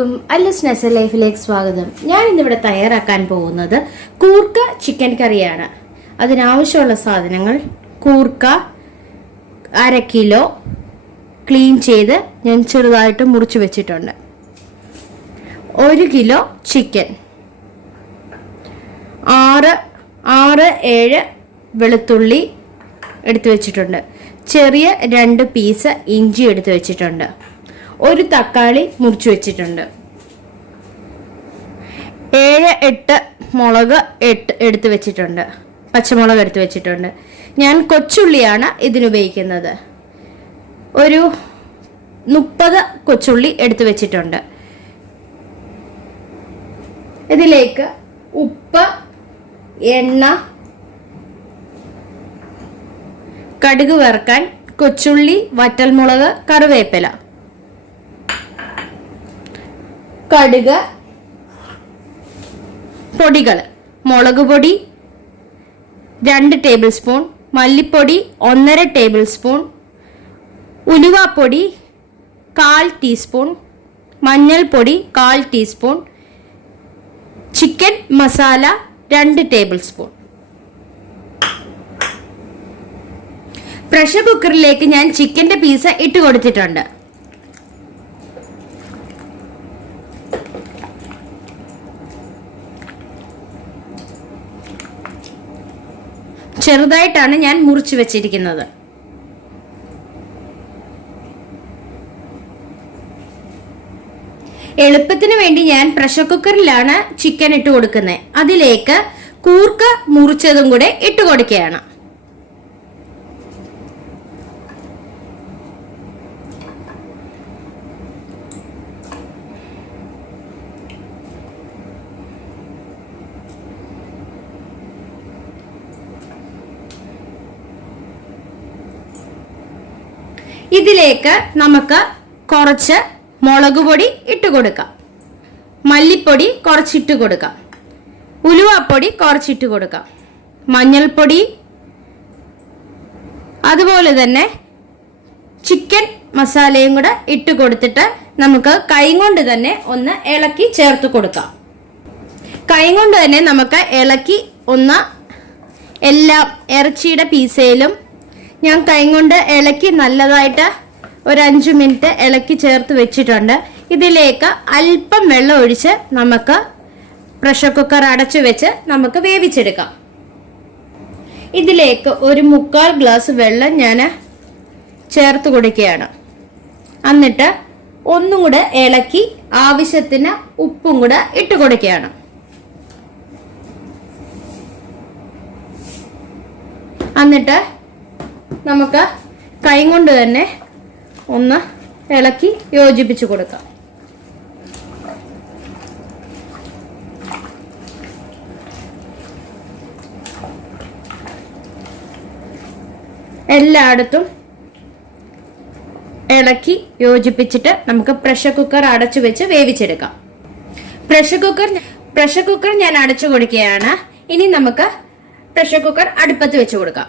എല്ലാവർക്കും അല്ലസ് നെസർ ലൈഫിലേക്ക് സ്വാഗതം. ഞാൻ ഇന്നിവിടെ തയ്യാറാക്കാൻ പോകുന്നത് കൂർക്ക ചിക്കൻ കറിയാണ്. അതിനാവശ്യമുള്ള സാധനങ്ങൾ: കൂർക്ക 1/2 കിലോ ക്ലീൻ ചെയ്ത് ഞാൻ ചെറുതായിട്ട് മുറിച്ച് വെച്ചിട്ടുണ്ട്. 1 കിലോ ചിക്കൻ, 6-7 വെളുത്തുള്ളി എടുത്തു വെച്ചിട്ടുണ്ട്. ചെറിയ 2 പീസ് ഇഞ്ചി എടുത്തു വെച്ചിട്ടുണ്ട്. 1 തക്കാളി മുറിച്ച് വെച്ചിട്ടുണ്ട്. 7-8 മുളക് എടുത്തു വെച്ചിട്ടുണ്ട്. പച്ചമുളക് എടുത്തു വെച്ചിട്ടുണ്ട്. ഞാൻ കൊച്ചുള്ളിയാണ് ഇതിനുപയോഗിക്കുന്നത്. ഒരു 30 കൊച്ചുള്ളി എടുത്തു വെച്ചിട്ടുണ്ട്. ഇതിലേക്ക് ഉപ്പ്, എണ്ണ, കടുക് വറുക്കാൻ, കൊച്ചുള്ളി, വറ്റൽമുളക്, കറിവേപ്പില, കടുക്, പൊടികൾ: മുളക് പൊടി 2 ടേബിൾ സ്പൂൺ, മല്ലിപ്പൊടി 1.5 ടേബിൾ സ്പൂൺ, ഉലുവാപ്പൊടി 1/4 ടീസ്പൂൺ, മഞ്ഞൾപ്പൊടി 1/4 teaspoon, chicken masala 2 table spoon. Pressure കുക്കറിലേക്ക് ഞാൻ ചിക്കന്റെ പീസ് ഇട്ട് കൊടുത്തിട്ടുണ്ട്. ചെറുതായിട്ടാണ് ഞാൻ മുറിച്ചു വെച്ചിരിക്കുന്നത്. എളുപ്പത്തിന് വേണ്ടി ഞാൻ പ്രഷർ കുക്കറിലാണ് ചിക്കൻ ഇട്ട് കൊടുക്കുന്നത്. അതിലേക്ക് കൂർക്ക മുറിച്ചതും കൂടെ ഇട്ട് കൊടുക്കുകയാണ്. ഇതിലേക്ക് നമുക്ക് കുറച്ച് മുളക് പൊടി ഇട്ട് കൊടുക്കാം, മല്ലിപ്പൊടി കുറച്ചിട്ട് കൊടുക്കാം, ഉലുവാപ്പൊടി കുറച്ചിട്ട് കൊടുക്കാം, മഞ്ഞൾപ്പൊടി, അതുപോലെ തന്നെ ചിക്കൻ മസാലയും കൂടെ ഇട്ട് കൊടുത്തിട്ട് നമുക്ക് കൈ കൊണ്ട് തന്നെ ഒന്ന് ഇളക്കി ചേർത്ത് കൊടുക്കാം. കൈ കൊണ്ട് തന്നെ നമുക്ക് ഇളക്കി ഒന്ന് എല്ലാം ഇറച്ചിയുടെ പീസയിലും ഞാൻ കൈ കൊണ്ട് ഇളക്കി നല്ലതായിട്ട് ഒരു 5 മിനിറ്റ് ഇളക്കി ചേർത്ത് വെച്ചിട്ടുണ്ട്. ഇതിലേക്ക് അല്പം വെള്ളം ഒഴിച്ച് നമുക്ക് പ്രഷർ കുക്കർ അടച്ചു വെച്ച് നമുക്ക് വേവിച്ചെടുക്കാം. ഇതിലേക്ക് ഒരു 3/4 ഗ്ലാസ് വെള്ളം ഞാൻ ചേർത്ത് കൊടുക്കുകയാണ്. എന്നിട്ട് ഒന്നും കൂടെ ഇളക്കി ആവശ്യത്തിന് ഉപ്പും കൂടെ ഇട്ട് കൊടുക്കുകയാണ്. എന്നിട്ട് നമുക്ക് കൈ കൊണ്ട് തന്നെ ഒന്ന് ഇളക്കി യോജിപ്പിച്ചു കൊടുക്കാം. എല്ലായിടത്തും ഇളക്കി യോജിപ്പിച്ചിട്ട് നമുക്ക് പ്രഷർ കുക്കർ അടച്ചു വെച്ച് വേവിച്ചെടുക്കാം. പ്രഷർ കുക്കർ ഞാൻ അടച്ചു കൊടുക്കുകയാണ്. ഇനി നമുക്ക് പ്രഷർ കുക്കർ അടുപ്പത്ത് വെച്ച് കൊടുക്കാം.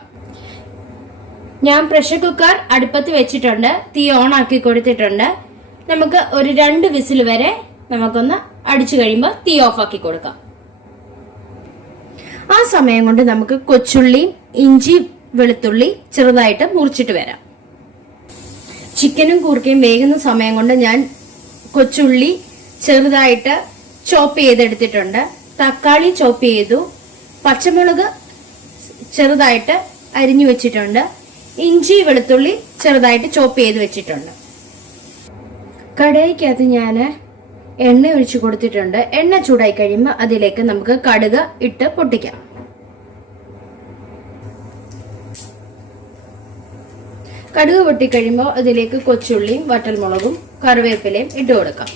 ഞാൻ പ്രഷർ കുക്കർ അടുപ്പത്ത് വെച്ചിട്ടുണ്ട്. തീ ഓൺ ആക്കി കൊടുത്തിട്ടുണ്ട്. നമുക്ക് ഒരു 2 വിസിൽ വരെ നമുക്കൊന്ന് അടിച്ചു കഴിയുമ്പോൾ തീ ഓഫ് ആക്കി കൊടുക്കാം. ആ സമയം കൊണ്ട് നമുക്ക് കൊച്ചുള്ളിയും ഇഞ്ചി വെളുത്തുള്ളി ചെറുതായിട്ട് മുറിച്ചിട്ട് വരാം. ചിക്കനും കൂർക്കയും വേകുന്ന സമയം കൊണ്ട് ഞാൻ കൊച്ചുള്ളി ചെറുതായിട്ട് ചോപ്പ് ചെയ്തെടുത്തിട്ടുണ്ട്. തക്കാളി ചോപ്പ് ചെയ്തു. പച്ചമുളക് ചെറുതായിട്ട് അരിഞ്ഞു വെച്ചിട്ടുണ്ട്. ഇഞ്ചി വെളുത്തുള്ളി ചെറുതായിട്ട് ചോപ്പ് ചെയ്ത് വെച്ചിട്ടുണ്ട്. കടായിക്കകത്ത് ഞാൻ എണ്ണ ഒഴിച്ചു കൊടുത്തിട്ടുണ്ട്. എണ്ണ ചൂടായി കഴിയുമ്പോൾ അതിലേക്ക് നമുക്ക് കടുക് ഇട്ട് പൊട്ടിക്കാം. കടുക് പൊട്ടിക്കഴിയുമ്പോൾ അതിലേക്ക് കൊച്ചുള്ളിയും വറ്റൽമുളകും കറിവേപ്പിലയും ഇട്ട് കൊടുക്കാം.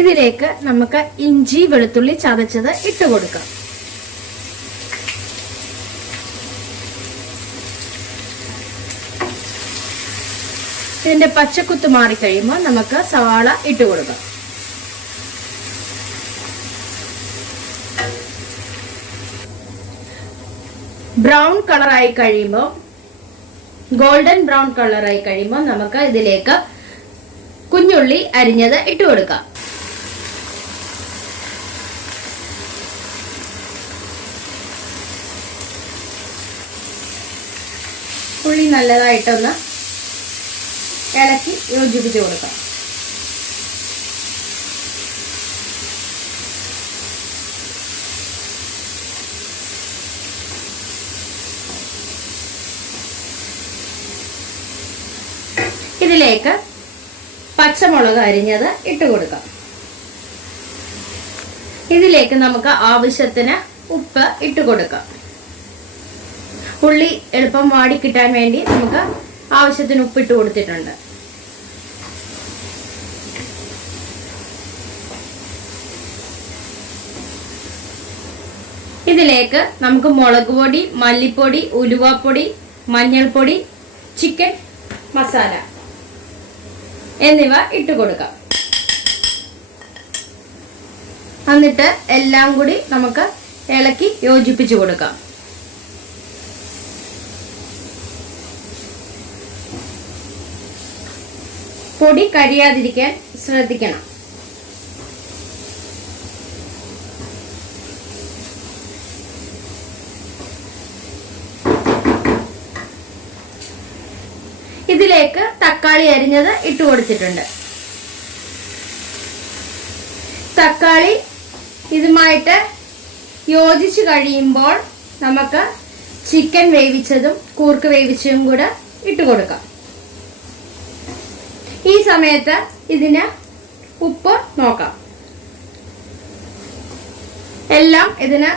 ഇതിലേക്ക് നമുക്ക് ഇഞ്ചി വെളുത്തുള്ളി ചതച്ചത് ഇട്ട് കൊടുക്കാം. ഇതിന്റെ പച്ചക്കുത്ത് മാറിക്കഴിയുമ്പോൾ നമുക്ക് സവാള ഇട്ട് കൊടുക്കാം. ബ്രൗൺ കളറായി കഴിയുമ്പോൾ, ഗോൾഡൻ ബ്രൗൺ കളറായി കഴിയുമ്പോൾ നമുക്ക് ഇതിലേക്ക് കുഞ്ഞുള്ളി അരിഞ്ഞത് ഇട്ട് കൊടുക്കാം. ഉള്ളി നല്ലതായിട്ടൊന്ന് ഇളക്കി യോജിപ്പിച്ച് കൊടുക്കാം. ഇതിലേക്ക് പച്ചമുളക് അരിഞ്ഞത് ഇട്ട് കൊടുക്കാം. ഇതിലേക്ക് നമുക്ക് ആവശ്യത്തിന് ഉപ്പ് ഇട്ട് കൊടുക്കാം. ഉള്ളി എളുപ്പം വാടി കിട്ടാൻ വേണ്ടി നമുക്ക് ആവശ്യത്തിന് ഉപ്പിട്ട് കൊടുത്തിട്ടുണ്ട്. ഇതിലേക്ക് നമുക്ക് മുളക് പൊടി, മല്ലിപ്പൊടി, ഉലുവാപ്പൊടി, മഞ്ഞൾപ്പൊടി, ചിക്കൻ മസാല എന്നിവ ഇട്ട് കൊടുക്കാം. എന്നിട്ട് എല്ലാം കൂടി നമുക്ക് ഇളക്കി യോജിപ്പിച്ചു കൊടുക്കാം. പൊടി കരിയാതിരിക്കാൻ ശ്രദ്ധിക്കണം. ഇതിലേക്ക് തക്കാളി അരിഞ്ഞത് ഇട്ട് കൊടുത്തിട്ടുണ്ട്. തക്കാളി ഇതുമായിട്ട് യോജിച്ച് കഴിയുമ്പോൾ നമുക്ക് ചിക്കൻ വേവിച്ചതും കൂർക്ക വേവിച്ചതും കൂടെ ഇട്ട് കൊടുക്കാം. ഈ സമയത്ത് ഇതിന് ഉപ്പ് നോക്കാം. എല്ലാം ഇതിന്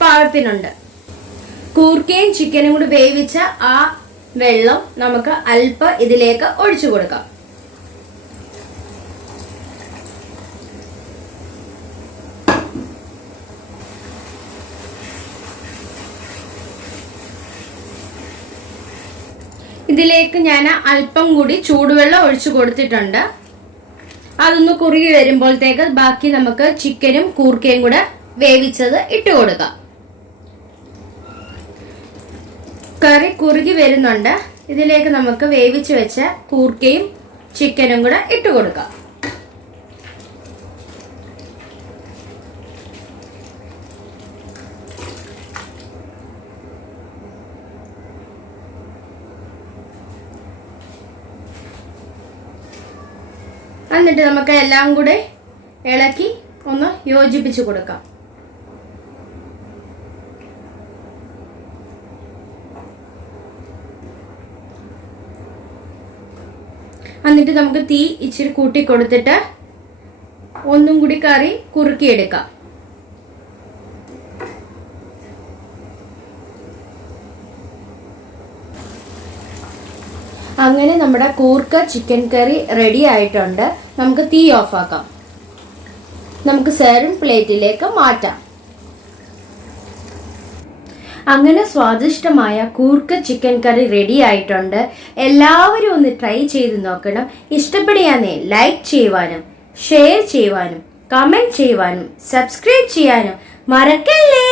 പാകത്തിനുണ്ട്. കൂർക്കയും ചിക്കനും കൂടി വേവിച്ച ആ വെള്ളം നമുക്ക് അല്പം ഇതിലേക്ക് ഒഴിച്ചു കൊടുക്കാം. ഇതിലേക്ക് ഞാൻ അല്പം കൂടി ചൂടുവെള്ളം ഒഴിച്ചു കൊടുത്തിട്ടുണ്ട്. അതൊന്ന് കുറുകി വരുമ്പോഴത്തേക്ക് ബാക്കി നമുക്ക് ചിക്കനും കൂർക്കയും കൂടെ വേവിച്ചത് ഇട്ട് കൊടുക്കാം. കറി കുറുകി വരുന്നുണ്ട്. ഇതിലേക്ക് നമുക്ക് വേവിച്ച് വെച്ച കൂർക്കയും ചിക്കനും കൂടെ ഇട്ട് കൊടുക്കാം. എന്നിട്ട് നമുക്ക് എല്ലാം കൂടെ ഇളക്കി ഒന്ന് യോജിപ്പിച്ച് കൊടുക്കാം. എന്നിട്ട് നമുക്ക് തീ ഇച്ചിരി കൂട്ടി കൊടുത്തിട്ട് ഒന്നും കൂടി കറി കുറുക്കിയെടുക്കാം. അങ്ങനെ നമ്മുടെ കൂർക്ക ചിക്കൻ കറി റെഡി ആയിട്ടുണ്ട്. നമുക്ക് തീ ഓഫ് ആക്കാം. നമുക്ക് സെർവിംഗ് പ്ലേറ്റിലേക്ക് മാറ്റാം. അങ്ങനെ സ്വാദിഷ്ടമായ കൂർക്ക ചിക്കൻ കറി റെഡി ആയിട്ടുണ്ട്. എല്ലാവരും ഒന്ന് ട്രൈ ചെയ്ത് നോക്കണം. ഇഷ്ടപ്പെടുകയാണെ ലൈക്ക് ചെയ്യുവാനും ഷെയർ ചെയ്യുവാനും കമന്റ് ചെയ്യുവാനും സബ്സ്ക്രൈബ് ചെയ്യാനും മറക്കല്ലേ.